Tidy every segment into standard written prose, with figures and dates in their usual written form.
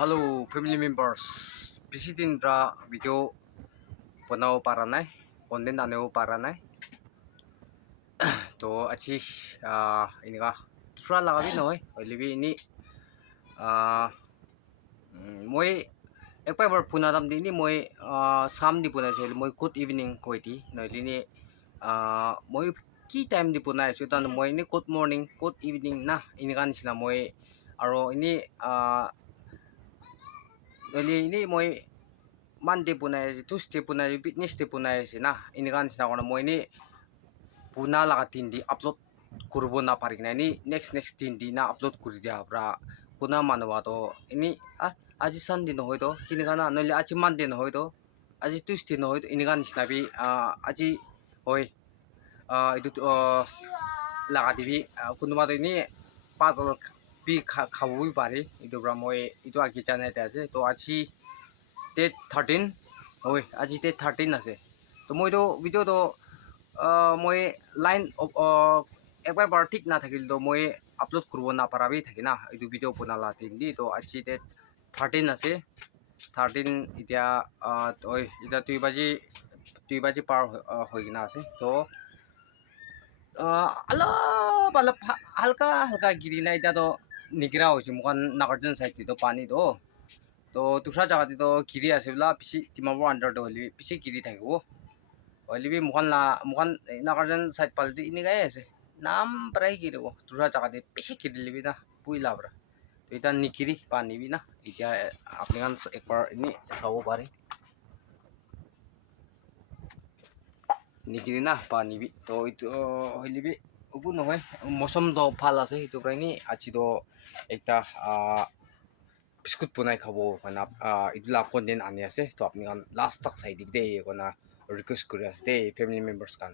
Hello family members. Busy din ra video बनाओ पारा नाही content आने पारा नाही तो अच्छी इनका दूसरा लगा भी नहीं पहले भी ini moi एक बार पुना दम दी moi शाम दी पुना चल moi good evening कोई थी नहीं ni moi की टाइम दी पुना है तो moi ini good morning good evening ना इनका निचला moi aro ini ini moi Monday punai Tuesday punai Wednesday punai sih ini kan sih karena mau ini puna laga tindi upload kurbo na parik na ini next tindi na upload kuri dia bra kuna manwa to ini aji Sunday no hoito kini kana noli aji Monday no hoito aji Tuesday no hoito ini kan sih nabi aji hoi itu laga tibi kuna ma to ini puzzle bi kawu pari itu bra moi itu aki channel itu to aji date 13 oi আজি date 13 আছে তো মই তো video তো মই line একবার ঠিক না থাকিল তো মই আপলোড করব না পারাবি থাকি না এই ভিডিও বনালা তিনদি তো আজি date 13 আছে 13 ইতিয়া ওই এটা 2 বাজি পার হই কিনা আছে তো অলপ হালকা গিরি না এটা তো নিগরা হইছে মুখান নাগার্জুন সাইড তো পানি তো दूसरा जगह तो गिरी आसे बोला पिसी तिमाबो अंडर तो हली पिसी गिरी थाकिबो हली बे मुखान नागार्जुन साइड पालति इनि गाय आसे नाम प्राय गिरिबो दूसरा जगह दे पिसी गिरिलि बिना पुइला ब्रा तो इता निगिरि पानी बिना इता आपने गान एक बार इनि सावो पारे निगिरि ना पानी बि तो इतो हली बे उबु नहय मौसम तो फाल आसे इतो प्रायनि आछि तो एकटा बिस्कुट बनाई खाबो कना इदला कंटेंट आने आसे तो आपनि गान लास्ट तक साइड दे कना रिक्वेस्ट करे आसे दे फैमिली मेंबर्स कान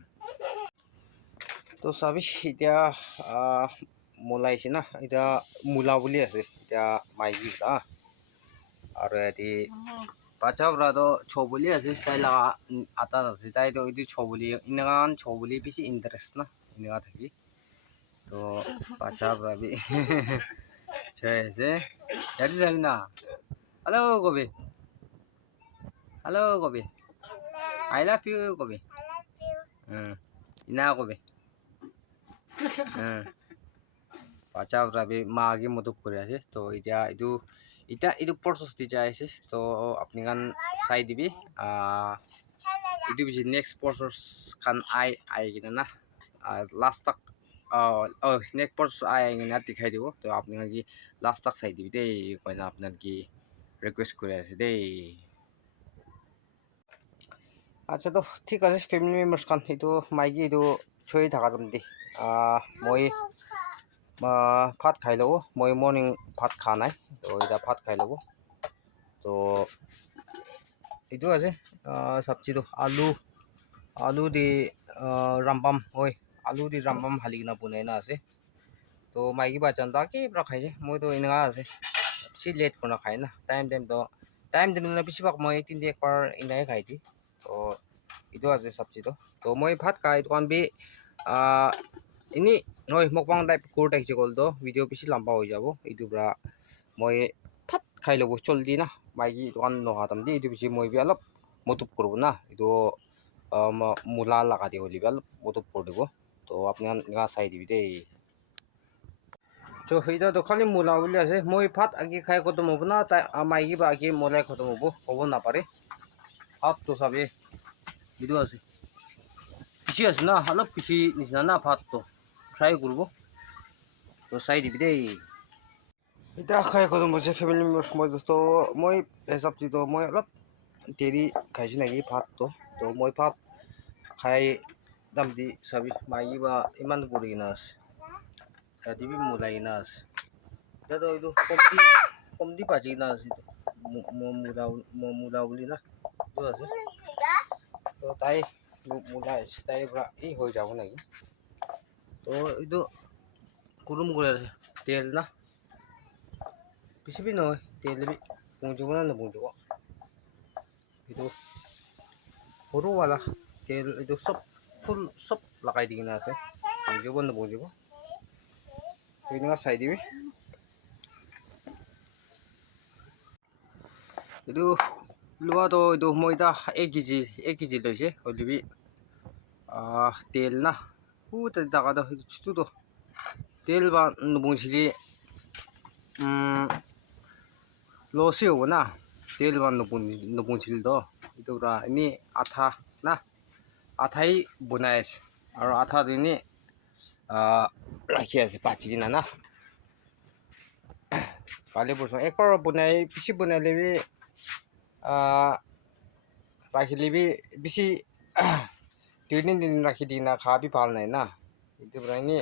तो साबि इता मुलाइसे ना इता मुला बुली आसे इता माइबि दा आरो एति पाचाब्रा तो छोबुली आसे ताइला आता आसे ताइ तो इदि छोबुली इनगान छोबुली बिसि इंटरेस्ट ना इनगा थाकि तो पाचाब्रा बि छे Jadi Salina. Halo Kobe. Halo Kobe. I love you Kobe. Ina Kobe. Pacha rabi magi mutuk kuri ase. To itu proses dijaya sih. To apni kan side bi. Itu bisa next proses kan ai gitu nah. Last tak next proses ai yang nanti dikhai dibo. To apni kan ki last tak side bi deh. Koina apnan ki request kuri ase deh. আচ্ছা তো ঠিক আছে family members কান এইটো মাইকি এইটো থৈ থাকা তুমি দি মই ভাত খাই ল'ব মই মৰ্নিং ভাত খোৱা নাই তো এতিয়া ভাত খাই ল'ব তো এইটো আছে চব্জিটো আলু দি ৰামবাম হয় আলু দি ৰামবাম হালি কিনা বনাই না আছে তো মাইকি বাচ্চান তাকে পৰা খাইছে মইতো এনেকুৱা আছে বেছি লেট কৰি খাই না টাইম দিলে বেছিভাগ মই তিনিটা একবাৰ এনেকৈ খাই দি তো itu aja sabji to moi bhat kai to kan bi ini noi mukbang type kur tak jegol to video bisi lamba hoi jabo itu bra moi bhat khai lobo choldi na magi to kan no hatam di itu bisi moi bi alop motup korbo na itu mula laga di holi bal motup kor debo to apni nga sai dibi dei তো এটা তো খালি মূলা বুলি আছে মই ভাত আগে খাই খতম হ'ব না তাই মাইকি বা আগে মলাই খতম হ'ব নাপাৰে ভাত তো চাবে itu আছে পিছি আছে না অলপ পিছি নিচিনা না ভাতটো ফ্ৰাই কৰিব তো চাই দিবি দেই এতিয়া খাই খতম হৈছে ফেমিলি মেম্বাৰ্ছ মই চব্জিটো মই অলপ দেৰি খাইছোঁ নেকি ভাতটো তো মই ভাত খাই দাম দি চাবি মাইকি বা ইমান কৰি কিনা আছে ৰাতি বি মলাই কিনা আছে এতিয়াতো এইটো কমটি ভাজি কিনা আছে মুলা বুলি না এইটো আছে তো তাই মুলা তাই পৰা এই হৈ যাব নেকি তো এইটো কুৰুম কৰি আছে তেল না বেছি নহয় তেল বি পুঞ্জিব না নুপুঞ্জিব এইটো সৰুৱালা তেল এইটো চব লগাই দি কিনে আছে পুঞ্জিব নুপুঞ্জিব এনেকুৱা চাই দিবি এইটো লোৱাটো এইটো মই এতিয়া 1 কেজি লৈছে হ'লেবি তেল না পুতে জাগাটো ছোটো তেল বা নবংছিলি লসই হ'ব না তেল বা নবংছিলি তো এইটো এনে আঠা না আঠাই বনাই আছে আৰু আঠাটো এনে ৰাখি আছে পাচি কিনা না কালি পৰচোন একবাৰ বনাই বেছি বনালেবি ৰাখিলেবি বেছি 2 দিন ৰাখি দি না খাবি ভাল নাই না এইটো এনে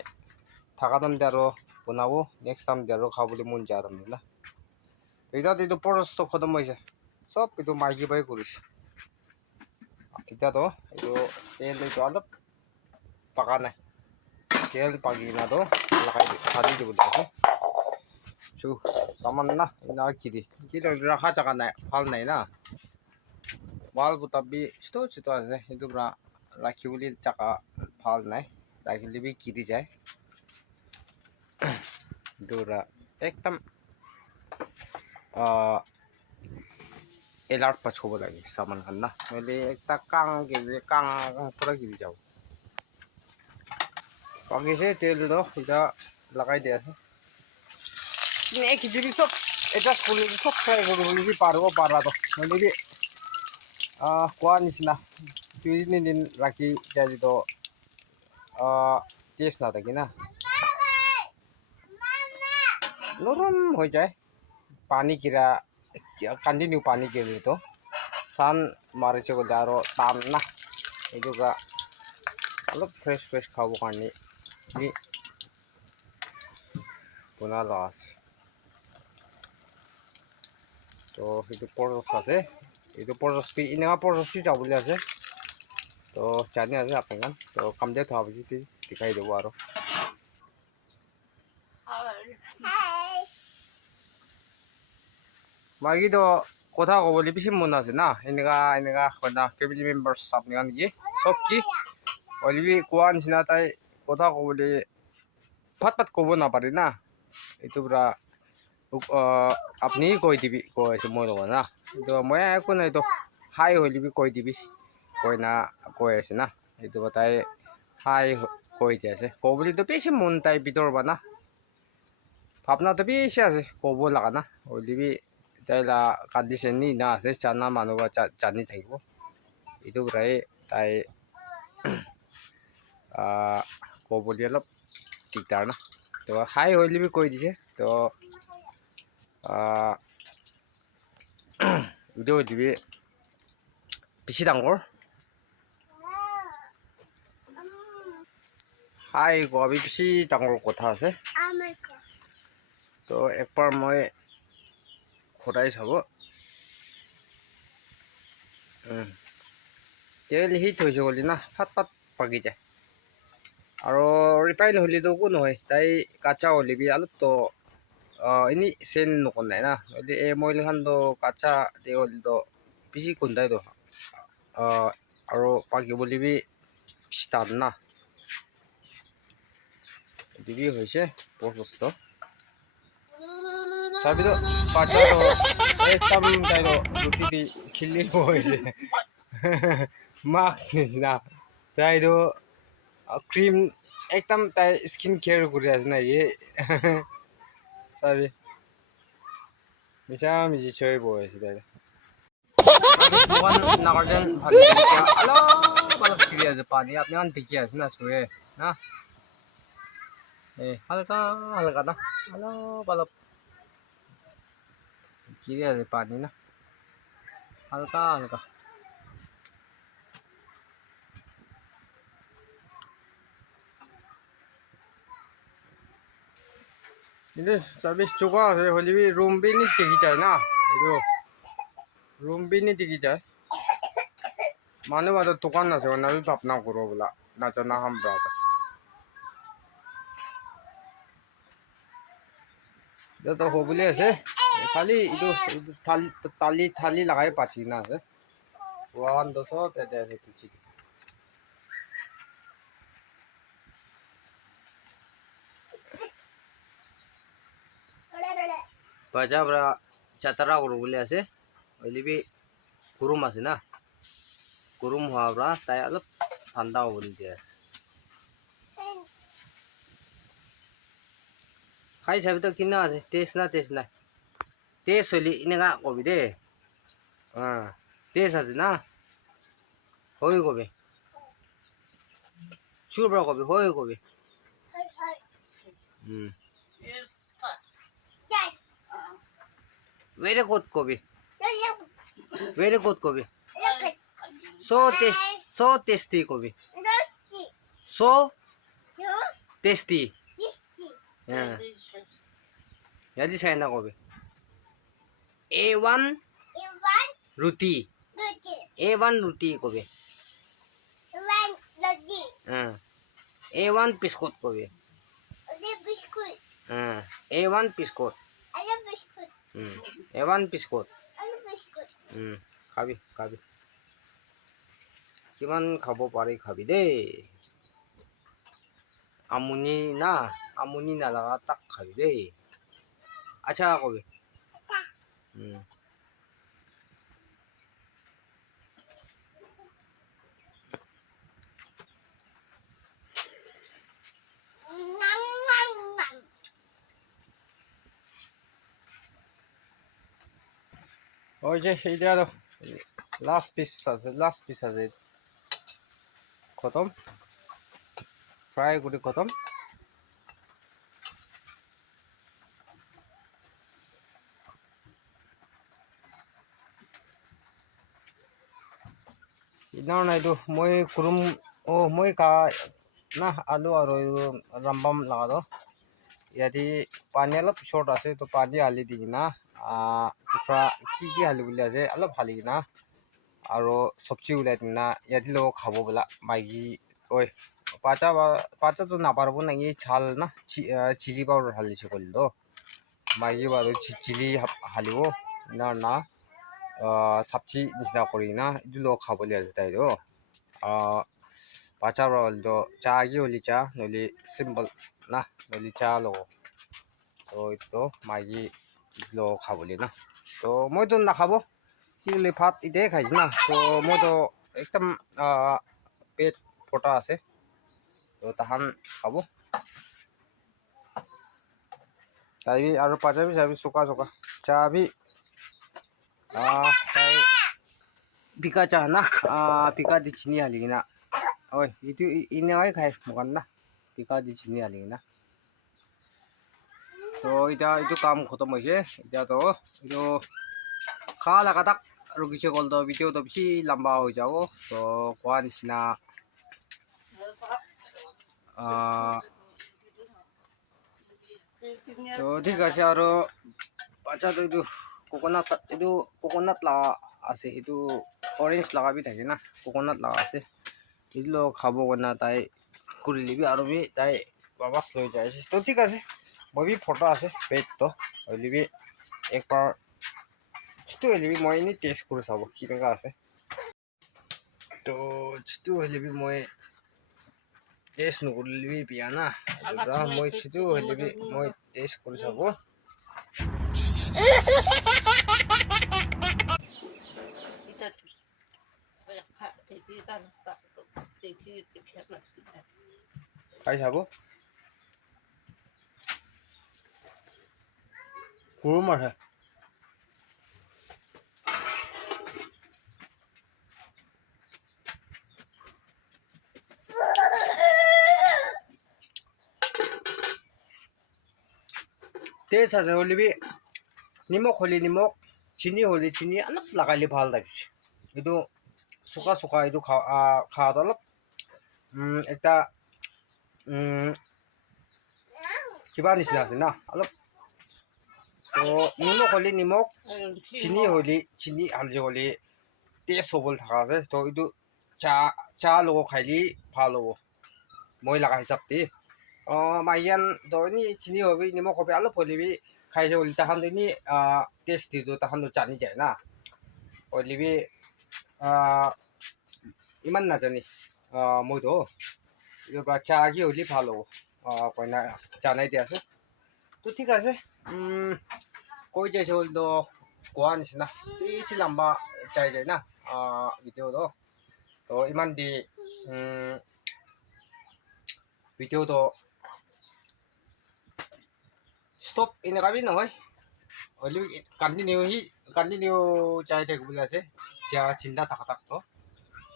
থাকা টাইম আৰু বনাব নেক্সট টাইম আৰু খাবলৈ মন যায় তাৰমানে না এতিয়াতো এইটো প্ৰচেছটো খতম হৈছে চব এইটো মাইকী বাই কৰিছে এতিয়াতো এইটো তেল এইটো অলপ পাকা নাই তেল পাকি কিনাতো ভাজি দিব লাগে saman na ina kiri rakha jaga নাই ভাল নাই না wal butabi sto আছে কিন্তু রাখি বলি জায়গা ভাল নাই রাখিলে বি কিরি যায় দুরা একদম এলার্ট পাছব লাগে সামান খান না নইলে একটা কাং গেলে কাং পুরা গিরি যাও পাকিছে তেল তো এটা লাগাই দিয়ে আছে এক কেজি সব এটা সব ফ্রাই করবি পারবো পারা তো নইলে কোৱা নিচিনা 2 দিন ৰাখি যাই তো টেষ্ট নাথাকে না নৰম হৈ যায় পানী কিৰা কন্টিনিউ পানী কিনি তো সান মাৰিছে গ'লে আৰু টান না এইটো অলপ ফ্ৰেছ খাব কাৰণে বনা লোৱা আছে তো সেইটো প্ৰচেছ আছে itu proses ini mah proses যাবলৈ আছে তো জানি আছে আপোনাক তো কমপ্লিট হোৱাৰ পিছত দেখাই দিব আৰু মাগিতো কথা ক'বলৈ বেছি মন আছে না এনেকা কথা ফেমিলি মেম্বাৰ্ছ আপোনাক নেকি চব কি অলৰেডি কোৱা নিচিনা তাই কথা ক'বলৈ ফাট ক'ব নাপাৰে না এইটো পুৰা আপনি কৈ দিবি কৈ আছে মই নকওঁ না তো মই একো নাই তো হাই হ'লেবি কৈ দিবি কৈ আছে না এইটো তাই হাই কৈ দি আছে ক'বলৈতো বেছি মন তাই ভিতৰৰ পৰা না ভাৱনাটো বেছি আছে ক'ব লগা না হ'লেবি তাইলা কণ্ডিশ্যন নি না আছে জানা মানুহ জানি থাকিব এইটো পৰাই তাই ক'বলৈ অলপ দিগদাৰ না তো হাই হ'লেবি কৈ দিছে তো ভিডিঅ' দিবি বেছি ডাঙৰ হাই কোৱাবি বেছি ডাঙৰ কথা আছে তো একবাৰ মই ঘূৰাই চাব তেল হিট হৈছে বুলি না ফাট পাকি যায় আৰু ৰিফাইন হ'লেতো একো নহয় তাই কাঁচা হ'লেবি অলপতো এনেই চেন নকনাই না হ'লে এই মইলাখানতো কাঁচা দিয়ে হ'লেতো বেছি গোন্ধাইতো আৰু পাকিবলৈবি বেছি টান না দিবি হৈছে প্ৰচেছটো চাবিতো কাঁচাটো একদম তাইতো গুটি দি খিলি হৈছে মাস্ক নিচিনা তাইতো ক্ৰীম একদম তাই স্কিন কেয়াৰ কৰি আছে না চাবি মিছা মিছি চৈ বৈ আছে তাই নাগাৰ্জেন অলপ ফিৰি আছে পানী আপুনি দেখি আছে না চুৱে না হালকা না অলপ ফিৰি আছে পানী না হালকা কিন্তু চাবি চোকা আছে হ'লেবি ৰুম বি নি দেখি যায় না এইটো ৰুম বি নি দেখি যায় মানুহ দোকান আছে নাবি ভাবনা কৰো বোলা নাজানা হামৰা তো হ'বলৈ আছে খালি এইটো থালি লগাই পাতি না আছে ওৱান দছত এতে আছে পিছি বাজা পৰা চাতাৰা কৰিবলৈ আছে অলৰেডি গৰম আছে না গৰম হোৱাৰ পৰা তাই অলপ ঠাণ্ডা হ'বলৈ দিয়ে খাই চাবি তই কিনা আছে টেষ্ট নাই টেষ্ট হ'লে এনেকা কবি দেই টেষ্ট আছে না হৈ কবি চুৰ পৰা কবি হৈ কবি very good কবি very good কবি so tasty কবি so tasty ইয়াদি চাই না কবি A1 ৰুটি A1 ৰুটি কবি A1 বিস্কুট কবি A1 বিস্কুট A1 বিস্কুট খাবি খাবি কিমান খাব পাৰি খাবি দেই আমনি নালাগা তাক খাবি দেই আচ্ছা কবি ওই যে এইটা লাস্ট পিস আছে খতম ফ্রাই করে খতম ইনাও নাইতো মই কুৰুম মই কা না আলু আৰু ৰামবাম লাগালো ইয়াতে পানী অলপ শৰ্ট আছে তো পানী হালি দি কিনা কি হালি বুলি আছে অলপ হালি কিনা আৰু চব্জি ওলাই দিনা ইয়াতে লগ খাব বোলা মাইগী ঐ পাচাটো নাপাৰব নাকি ছাল না চিলি পাউডাৰ হালিছে কৰিলো মাইগী বাৰু চিলি হালিব না চব্জি নিচিনা কৰি কিনা এইটো লগ খাবলৈ আছে তাইতো পাচা ৰলটো চাহকি হ'লি চাহ নহ'লে চিম্পল না নহ'লে চাহ লগ তো এইটো মাইগী লগ খাবলৈ না তো মইতো নাখাব কি ভাত এতিয়াই খাইছে না তো মইতো একদম পেট ফটা আছে তো তাহান খাব তাই আৰু পাজাবি চাবি চোকা চাবি তাই পিকা চাহ না পিকা দি চিনি হালি কিনা ঐ এইটো এনেকাই খাই মোকান না পিকা দি চিনি হালি কিনা তো এতিয়া এইটো কাম খতম হৈছে এতিয়াতো এইটো খা লাগা তাক ৰখিছে গ'ল তো ভিডিঅ'টো বেছি লম্বা হৈ যাব তো কোৱা নিচিনা তো ঠিক আছে আৰু বাচ্চাটো এইটো কোকোনাট লাগা আছে এইটো অৰেঞ্জ লাগাবি থাকে না কোকোনাট লাগা আছে এইটো খাব না তাই কৰি লিবি আৰু তাই বাবাস লৈ যায় তো ঠিক আছে মই বি ফটো আছে পেটটো লিবি একবাৰ যিটো লিবি মই এনেই টেষ্ট কৰি চাব কেনেকুৱা আছে তো যিটো লিবি মই টেষ্ট নকৰিলে বিয়া না মই যিটো লিবি মই টেষ্ট কৰি চাব খাই চাব গৰম আছে টেষ্ট আছে হ'লে নিমখ হ'লে নিমখ চিনি হ'লে চিনি অলপ লগালে ভাল লাগিছে এইটো চোকা এইটো খাওঁতে অলপ এটা কিবা নিচিনা আছে না অলপ তো নিমখ হ'লে নিমখ চিনি হ'লে চিনি হালধি হ'লে টেষ্ট হ'বলৈ থকা আছে তো এইটো চাহ লগত খাইলে ভাল হ'ব মই লগা হিচাপতে মাইয়ান তো এনেই চিনি হ'বি নিমখ হ'বি অলপ হ'লে খাইছে হ'লে তাহাঁতো এনেই টেষ্টিটো তাহাঁতো জানি যায় না হ'লে ইমান নাজানি মইতো এইটোৰ পৰা চাহকি হ'লে ভাল হ'ব কইনা জানাই দিয়া আছে তো ঠিক আছে কৈ যাইছে হ'লেতো কোৱা নিচিনা বেছি লম্বা যাই যায় না ভিডিঅ'টো তো ইমান দি ভিডিঅ'টো ষ্টপ এনেকুৱা বি নহয় হ'লেও কণ্টিনিউ যাই থাকিবলৈ আছে এতিয়া চিন্তা থাকতো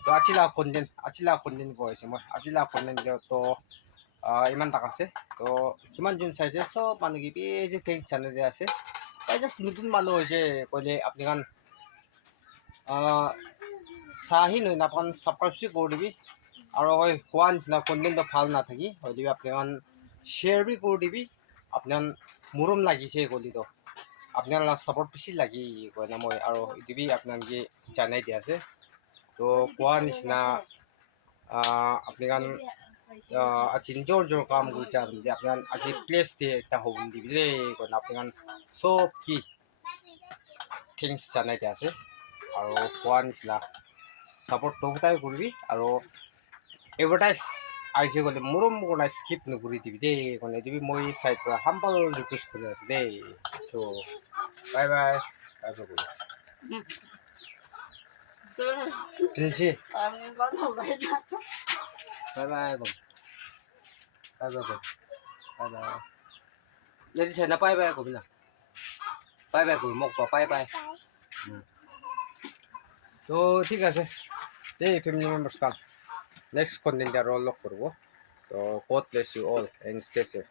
তো আছিলা কণ্টেণ্ট কৈ আছোঁ মই আজিলা কণ্টেণ্টতো ইমান টাকা আছে তো কিমান যোন চাইছে চব মানুহ বেছি থেংকছ জানাই আছে জাষ্ট নতুন মানুহ হৈছে ক'লে আপুনি খান চাহি নহয় নাপান ছাবস্ক্ৰাইব কৰি দিবি আৰু হয় কোৱা নিচিনা কণ্টেণ্টটো ভাল নাথাকি হৈ দিবি আপুনি খান শ্বেয়াৰ বি কৰি দিবি আপোনাৰ মৰম লাগিছে ক'লিতো আপোনাৰ ছাপৰ্ট বেছি লাগি কয় না মই আৰু দিবি আপোনালোকে জানাই দিয়া আছে তো কোৱা নিচিনা আপুনি খান আজি জোৰ কাম কৰিছে আপোনাৰ আজি প্লেচ দিয়ে এটা হ'ব দিবি দেই কয় আপুনি খান চব কি থেংকছ জানাই দিয়া আছে আৰু কোৱা নিচিনা ছাপৰ্ট তহঁতাই কৰিবি আৰু এডভাৰটাইজ আহিছে গ'লে মৰম কৰা স্কিপ নকৰি দিবি দেই মানে দিবি মই চাইড পৰা হাম্বল ৰিকুৱেষ্ট কৰি আছোঁ দেই চ' bye bye bye bye Trinci. Bye bye con. Bye bye con. Bye bye. Jadi saya nak bye bye con bila. Bye bye con mok bye bye. তো ঠিক আছে এই family members come next content আর lock করব তো God bless you all and stay safe